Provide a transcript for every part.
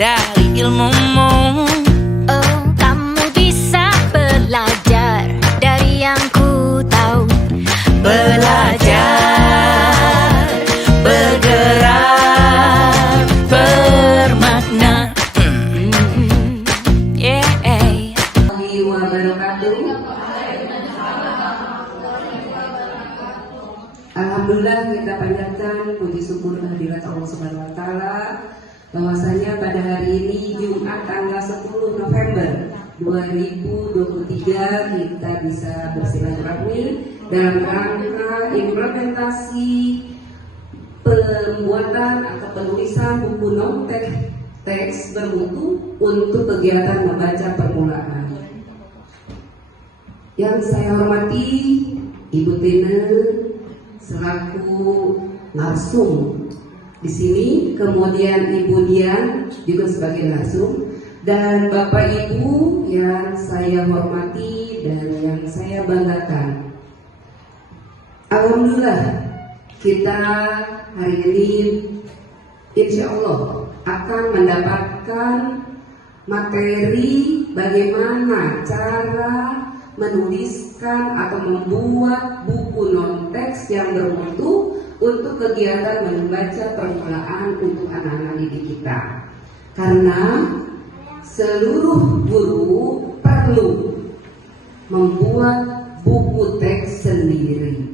dari ilmumu. Oh, kamu bisa belajar dari yang ku tahu. Belajar, bergerak, bermakna. Yeah. Alhamdulillah kita panjatkan puji syukur kehadirat Allah Subhanahu wa taala bahwasanya pada hari ini Jumat tanggal 10 November 2023 kita bisa bersilaturahmi dalam rangka implementasi pembuatan atau penulisan buku non-teks bermutu untuk kegiatan membaca permulaan. Yang saya hormati Ibu Tina selaku narsum di sini, kemudian Ibu Dian juga sebagai narsum, dan Bapak Ibu yang saya hormati dan yang saya banggakan. Alhamdulillah kita hari ini insya Allah akan mendapatkan materi bagaimana cara menuliskan atau membuat buku non-teks yang bermutu untuk kegiatan membaca permulaan untuk anak-anak didik kita. Karena seluruh guru perlu membuat buku teks sendiri.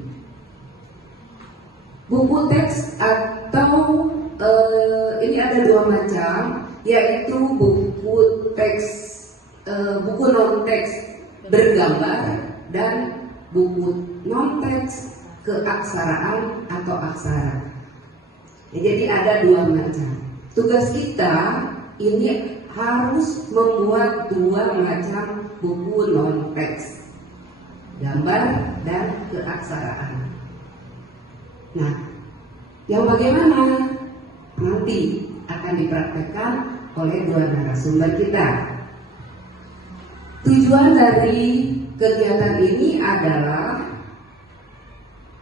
Buku teks atau ini ada dua macam, yaitu buku teks, buku non-teks bergambar dan buku non-teks keaksaraan atau aksara. Ya, jadi ada dua macam. Tugas kita ini harus membuat dua macam buku non-teks, gambar dan keaksaraan. Nah, yang bagaimana nanti akan dipraktekkan oleh dua narasumber kita. Tujuan dari kegiatan ini adalah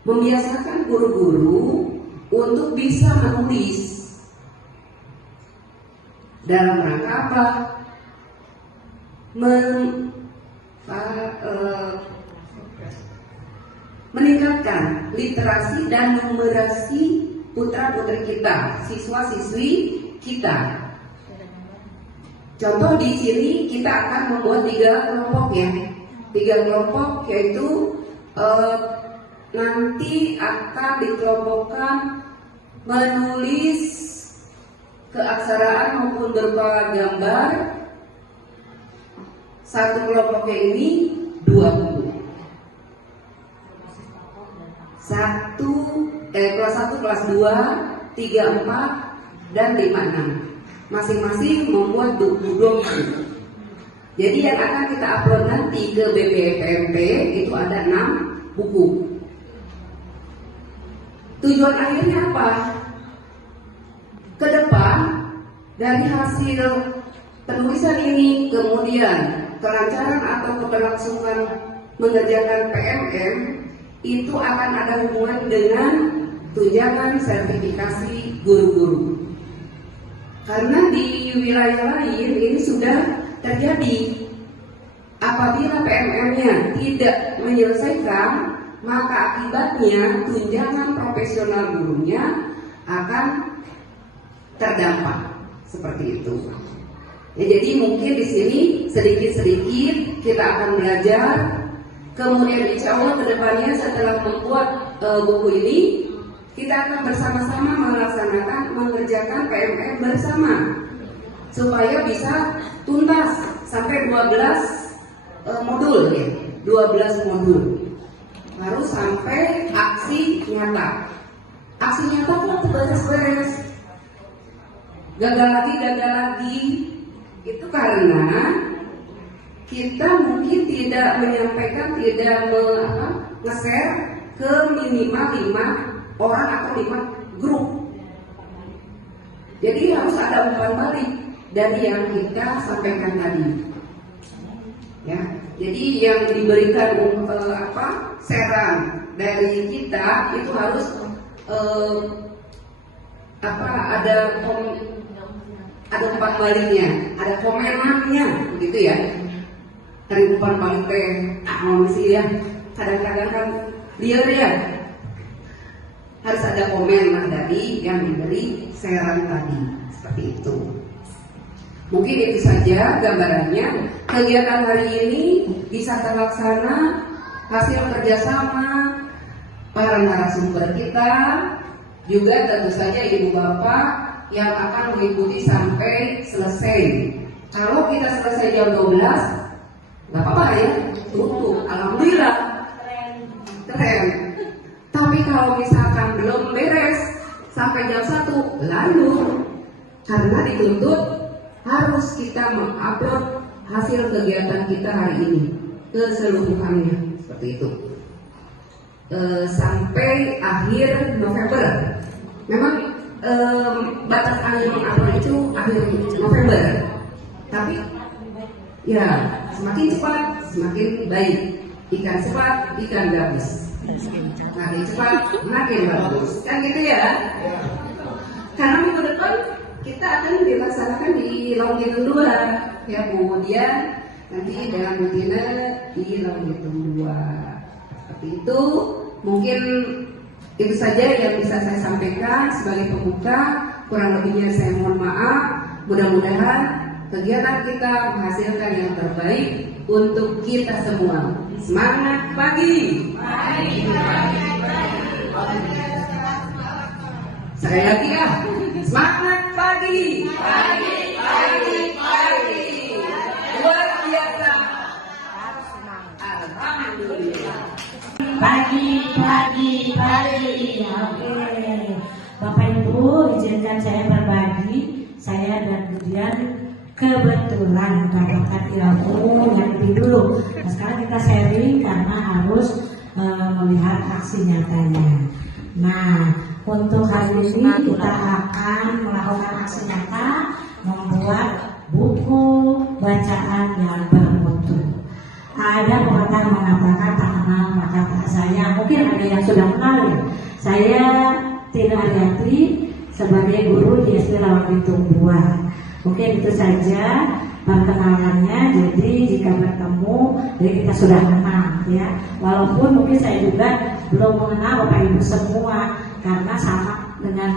membiasakan guru-guru untuk bisa menulis dalam rangka apa? Meningkatkan literasi dan numerasi putra-putri kita, siswa-siswi kita. Contoh di sini kita akan membuat 3 kelompok ya. 3 kelompok yaitu nanti akan dikelompokkan menulis keaksaraan maupun berupa gambar. Satu kelompoknya ini 2 buku. Kelas 1, kelas 2, 3, 4, dan 5, 6. Masing-masing membuat buku. Jadi yang akan kita upload nanti ke BPMP itu ada 6 buku. Tujuan akhirnya apa? Ke depan dari hasil penulisan ini, kemudian kelancaran atau keberlangsungan mengerjakan PMM itu akan ada hubungan dengan tunjangan sertifikasi guru-guru. Karena di wilayah lain ini sudah terjadi. Apabila PMM-nya tidak menyelesaikan, maka akibatnya tunjangan profesional gurunya akan terdampak seperti itu. Ya, jadi mungkin di sini sedikit-sedikit kita akan belajar. Kemudian insya Allah kedepannya setelah membuat buku ini, kita akan bersama-sama mengerjakan PMM bersama supaya bisa tuntas sampai 12 modul ya, 12 modul. Harus sampai aksi nyata. Aksi nyata kok beres-beres. Gagal lagi. Itu karena kita mungkin tidak menyampaikan, tidak nge-share ke minimal 5 orang atau 5 grup. Jadi harus ada umpan balik dari yang kita sampaikan tadi. Ya, jadi yang diberikan saran dari kita itu harus ada ada umpan baliknya, ada komenannya, begitu ya. Dari umpan balik teh, sih ya. Kadang-kadang kan liar ya. Harus ada komen dari yang memberi saran tadi, seperti itu. Mungkin itu saja gambarannya. Kegiatan hari ini bisa terlaksana hasil kerjasama para narasumber kita, juga tentu saja ibu bapak yang akan mengikuti sampai selesai. Kalau kita selesai jam 12, nggak apa-apa ya, tutup. Alhamdulillah, keren. Tapi kalau misalkan belum beres sampai jam 1, lalu karena dituntut harus kita mengupload hasil kegiatan kita hari ini keseluruhannya, seperti itu. Sampai akhir November. Memang batas akhir mengupload itu akhir November. Tapi ya semakin cepat semakin baik. Ikan cepat ikan gabus. Makin cepat makin bagus. Kan gitu ya? Karena minggu depan kita akan dilaksanakan di Longgitun 2 ya, kemudian nanti dengan rutina di Longgitun 2. Seperti itu, mungkin itu saja yang bisa saya sampaikan sebagai pembuka. Kurang lebihnya saya mohon maaf. Mudah-mudahan kegiatan kita menghasilkan yang terbaik untuk kita semua. Semangat pagi. Sekali lagi ya, semangat pagi. Luar biasa. Alhamdulillah. Pagi. Oke. Bapak Ibu, izinkan saya berbagi. Saya dan Budian kebetulan mendapatkan ilmu yang lebih dulu. Nah, sekarang kita sharing karena harus melihat aksi nyatanya. Nah, untuk hari ini kita akan melakukan aksi nyata, membuat buku bacaan yang bermutu. Ada pepatah mengatakan tak kenal maka tak sayang. Mungkin ada yang sudah kenal ya. Saya Tina Ariati sebagai guru di SD Longgitun 2. Mungkin itu saja perkenalannya. Jadi jika bertemu, jadi kita sudah kenal ya. Walaupun mungkin saya juga belum mengenal Bapak Ibu semua karena sama dengan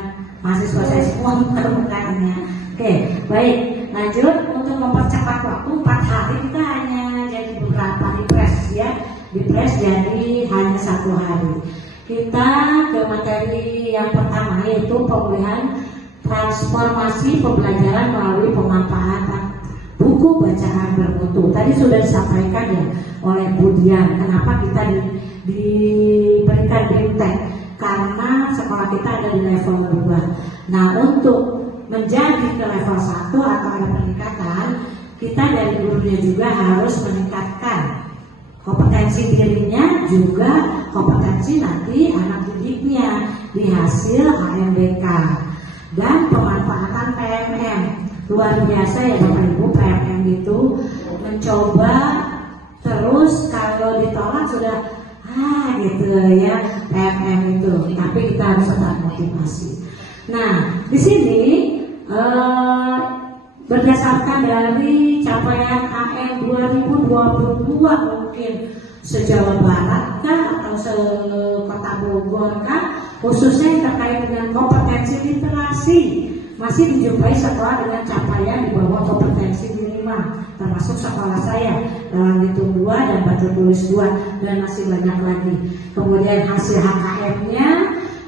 mahasiswa saya semua permukaannya. Oke, baik. Lanjut, untuk mempercepat waktu 4 hari kita hanya jadi beberapa dipres ya. Dipres jadi hanya 1 hari. Kita ke materi yang pertama, yaitu pemulihan transformasi pembelajaran melalui pemanfaatan buku bacaan bermutu. Tadi sudah disampaikan ya oleh Budian, kenapa kita diberikan BIMTEK, karena sekolah kita ada di level 2. Nah, untuk menjadi ke level 1 atau ada peningkatan, kita dari gurunya juga harus meningkatkan kompetensi dirinya, juga kompetensi nanti anak didiknya di hasil HMBK dan pemanfaatan PMM. Luar biasa ya Bapak Ibu, PMM itu mencoba terus, kalau ditolak sudah gitu ya PMM itu, tapi kita harus tetap motivasi. Nah, di sini berdasarkan dari capaian AM 2022 mungkin se-Jawa Barat kah atau se-Kota Bogor kah, khususnya yang terkait dengan kompetensi literasi masih dijumpai sekolah dengan capaian di bawah kompetensi minimal, termasuk sekolah saya Longgitun 2 dan Batu Tulis 2 dan masih banyak lagi. Kemudian hasil HKM-nya,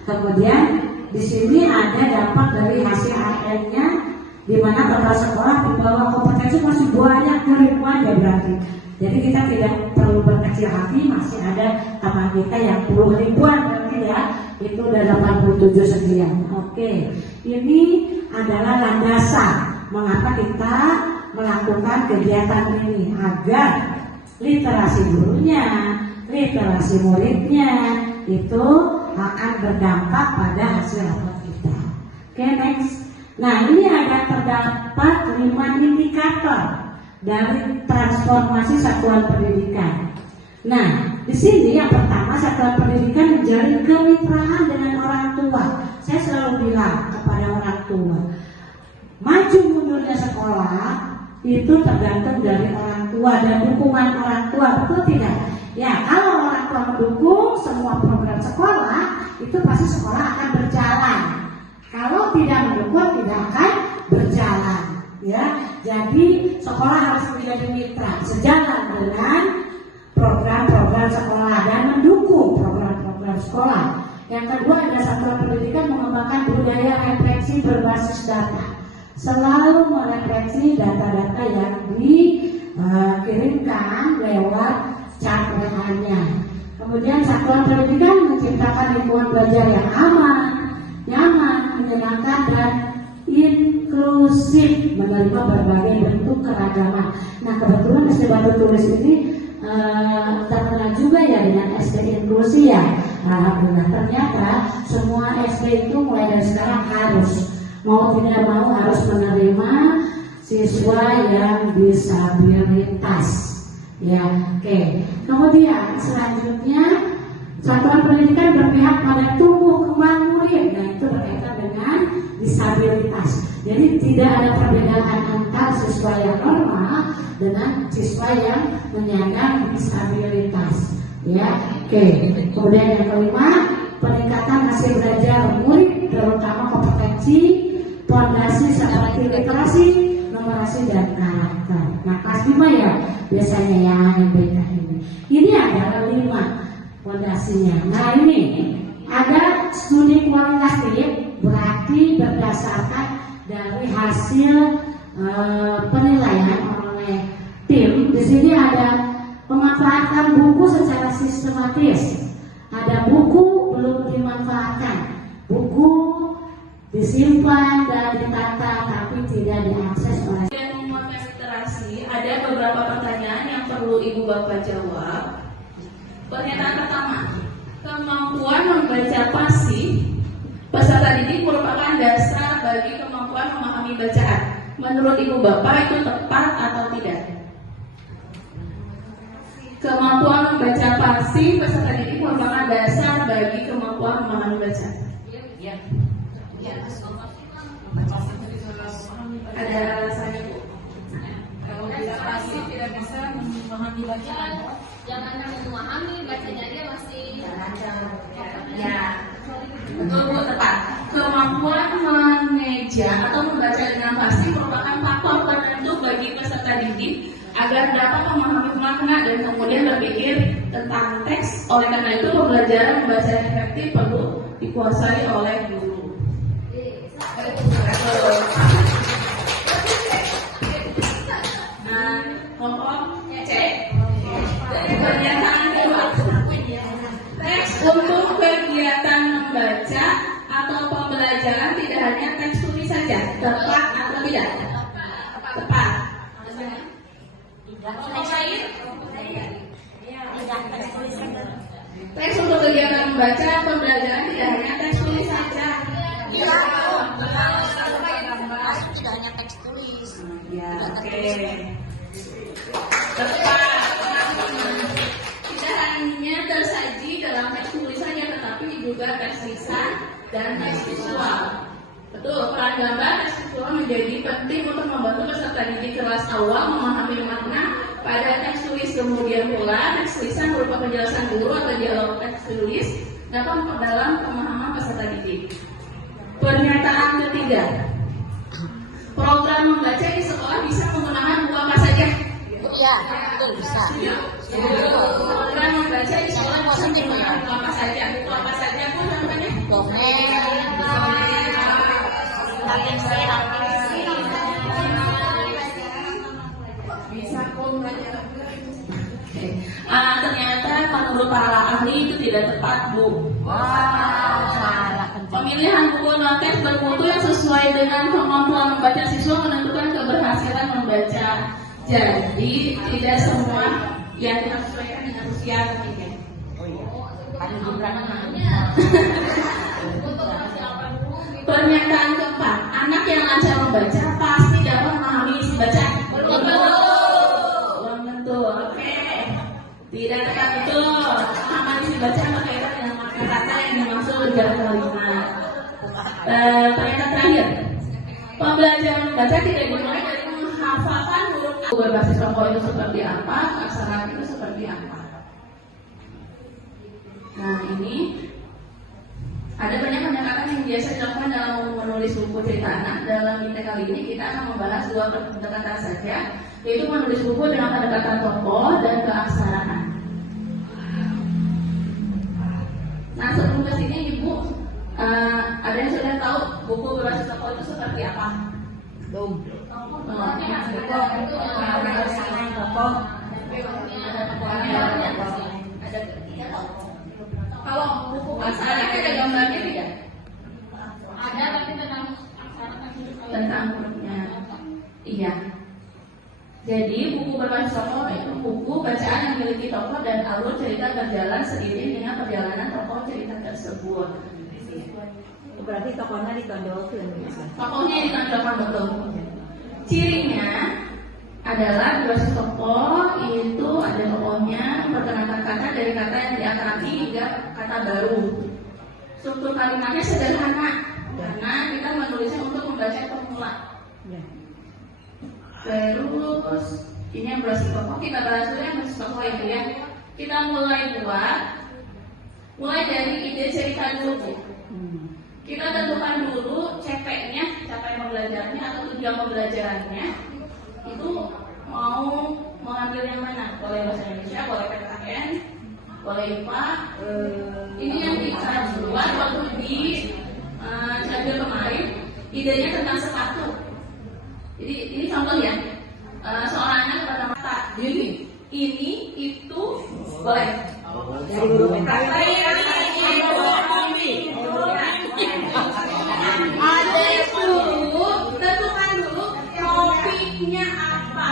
kemudian di sini ada dampak dari hasil HKM-nya, di mana kepala sekolah di bawah kompetensi masih banyak, ribuan ya berarti. Jadi kita tidak perlu berkecil hati, masih ada teman kita yang puluh ribuan berarti ya, itu udah 87 sekian. Oke, ini adalah landasan mengapa kita melakukan kegiatan ini, agar literasi gurunya, literasi muridnya itu akan berdampak pada hasil rapor kita. Oke, next. Nah, ini ada terdapat 5 indikator dari transformasi satuan pendidikan. Nah, di sini yang pertama, satuan pendidikan menjalin kemitraan dengan orang tua. Saya selalu bilang kepada orang tua, maju mundurnya sekolah itu tergantung dari orang tua dan dukungan orang tua, betul tidak? Ya, kalau orang tua mendukung semua program sekolah, itu pasti sekolah akan berjalan. Kalau tidak mendukung, tidak akan berjalan. Ya, jadi sekolah harus menjadi mitra sejalan dengan program-program sekolah dan mendukung program-program sekolah. Yang kedua, ada satuan pendidikan mengembangkan budaya refleksi berbasis data, selalu merefleksi data-data yang dikirimkan lewat cakarannya. Kemudian satuan pendidikan menciptakan lingkungan belajar yang aman, nyaman, menyenangkan dan inklusif, menerima berbagai bentuk keragaman. Nah, kebetulan SD Batu Tulis ini terkenal juga ya dengan SD inklusi ya. Alhamdulillah, ternyata semua SD itu mulai dari sekarang harus mau tidak mau harus menerima siswa yang disabilitas. Ya, oke. Kemudian selanjutnya satuan pendidikan berpihak pada tumbuh kembang murid. Nah, itu berkaitan dengan disabilitas. Jadi tidak ada perbedaan antara siswa yang normal dengan siswa yang menyandang disabilitas. Ya, oke. Kemudian yang kelima, peningkatan hasil belajar murid, terutama kompetensi, fondasi seperti literasi, numerasi dan karakter. Nah, kelas 5 ya biasanya yang NBK ini. Ini adalah 5 fondasinya. Nah, ini ada studi kualitatif, berarti berdasarkan dari hasil penilaian oleh tim. Di sini ada pemanfaatan buku secara sistematis. Ada buku belum dimanfaatkan, buku disimpan dan ditata tapi tidak diakses oleh. Dan memakai literasi, ada beberapa pertanyaan yang perlu Ibu Bapak jawab. Pernyataan pertama, kemampuan membaca pasif peserta didik merupakan dasar bagi kemampuan memahami bacaan. Menurut Ibu Bapak itu tepat atau tidak? Kemampuan membaca pasif peserta didik merupakan dasar bagi kemampuan memahami bacaan. Ya. Ada alasannya, Bu? Kalau tidak pasif tidak bisa memahami bacaan. Jangan hanya memahami, bacanya dia masih lancar. Ya, betul, Bu, tepat. Kemampuan mengeja atau membaca dengan pasti merupakan faktor penentu bagi peserta didik agar dapat memahami makna dan kemudian berpikir tentang teks. Oleh karena itu, pembelajaran membaca yang efektif perlu dikuasai oleh guru. Nah, pokok cek. Pernyataan kedua. Teks untuk kegiatan membaca atau pembelajaran tidak hanya teks tulis saja. Tepat atau tidak? Tepat. Teks untuk kegiatan membaca pembelajaran tidak hanya teks tulis saja. Tidak hanya teks tulis. Ya, oke. Tepat. Tidak hanya tersaji dalam teks tulis saja, tetapi juga teks lisan dan teks visual. Betul, peran gambar teks visual menjadi penting untuk membantu peserta didik kelas awal memahami makna pada teks tulis. Kemudian pula teks lisan berupa penjelasan guru atau dialog teks tulis dapat memperdalam pemahaman peserta didik. Pernyataan ketiga, program membaca di sekolah bisa menggunakan buku apa saja? Ya, itu bisa. Program membaca di sekolah bisa menggunakan buku apa saja? Buku apa saja, Bu, namanya? Dongeng, ternyata menurut para ahli itu tidak tepat, Bu. Pemilihan buku notes bermutu yang sesuai dengan kemampuan membaca siswa menentukan keberhasilan membaca. Jadi tidak semua yang kita sesuaikan dengan usia ketiga. Pernyataan keempat, anak yang lancar membaca pasti dapat memahami isi bacaan. Belum tentu. Oke. Tidak tepat, betul. Memahami isi bacaan berkaitan dengan kata yang dimaksud dalam kalimat. Pernyataan terakhir, Pembelajaran membaca tidak dimulai dari menghafalkan huruf berbasis tokoh itu seperti apa, aksara itu seperti apa. Nah, ini ada banyak pendekatan yang biasa dilakukan dalam menulis buku cerita anak. Dalam ITE kali ini kita akan membahas 2 pendekatan saja, yaitu menulis buku dengan pendekatan tokoh dan keaksaraan. Nah, sebelum ke sini Ibu, ada yang sudah tahu buku berbasis tokoh itu seperti apa? Belum. Kalau buku aksara ada gambarnya tidak? Ada, tapi tentang Tentang hurufnya. Iya. Jadi buku berbasis tokoh itu buku bacaan yang memiliki tokoh dan alur cerita berjalan seiring dengan perjalanan tokoh cerita tersebut. Berarti tokohnya ditonjolkan. Tokohnya ditonjolkan betul. Cirinya adalah berbasis tokoh itu ada tokohnya memperkenalkan kata dari kata yang diakrabi hingga kata baru. Struktur kalimatnya sederhana karena kita menulisnya untuk membaca pemula. Terus ini yang berbasis tokoh, kita bahas dulu yang berbasis tokoh itu ya. Kita mulai dari ide cerita dulu. Kita tentukan dulu CP-nya, capaian pembelajarannya atau tujuan pembelajarannya. Itu mau mengambil yang mana? Boleh bahasa Indonesia, boleh PKN, boleh IPA. Ini yang kita buat waktu di Cianjur kemarin. Idenya tentang sepatu. Jadi ini contoh ya. Seorang anak pertama kata ini, itu, boleh. Dari huruf Ada dulu, tentukan dulu topiknya apa.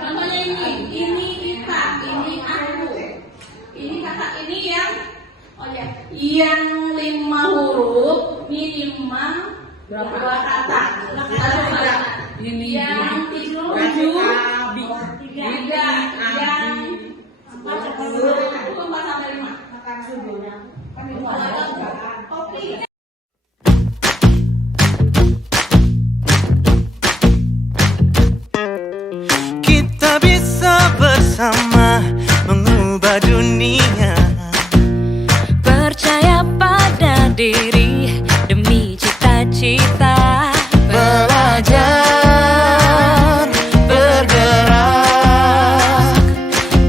Contohnya ini kita, ini aku, ini kakak, ini yang, yang 5 huruf minimal berapa kata? Ini yang 7, yang 4 sampai 5. Oke. Kita bisa bersama mengubah dunia. Percaya pada diri demi cita-cita. Belajar, bergerak,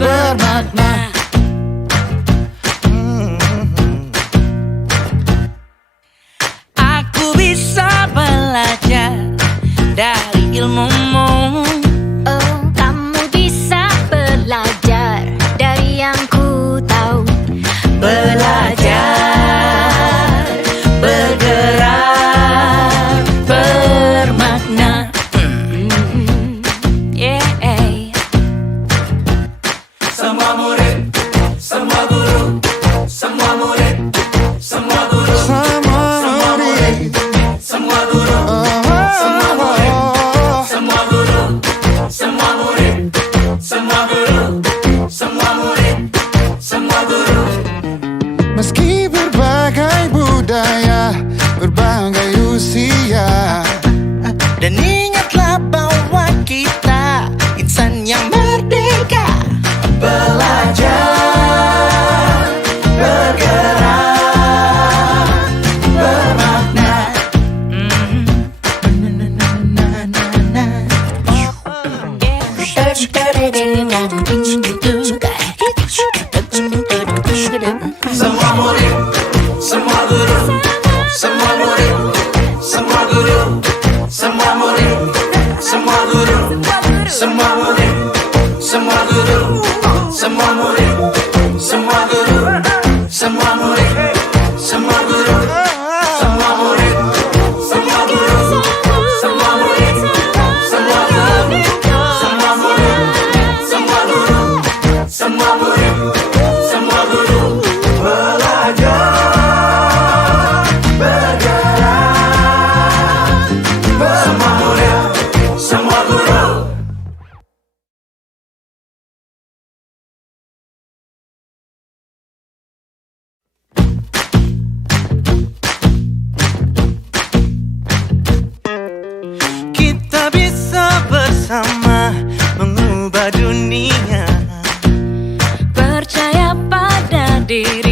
bermakna. Aku bisa belajar dari ilmumu. Oh, kamu bisa belajar dari yang ku tahu. Belajar, bergerak, bermakna. Yeah. Semua murid, semua guru, semua murid, semua guru, semua murid, semua guru, semua murid, semua guru, semua murid, semua guru, semua murid, semua guru. Meski berbagai budaya, berbagai usia, dan ingatlah bahwa kita insan yang merdeka. Belajar, bergerak, bermakna. Semua murid, semua guru, semua murid, semua guru, semua murid, semua guru, semua murid, semua guru, semua murid, semua guru, semua murid, semua guru, semua murid, semua guru, semua murid, semua guru, semua murid, semua guru, semua murid. diri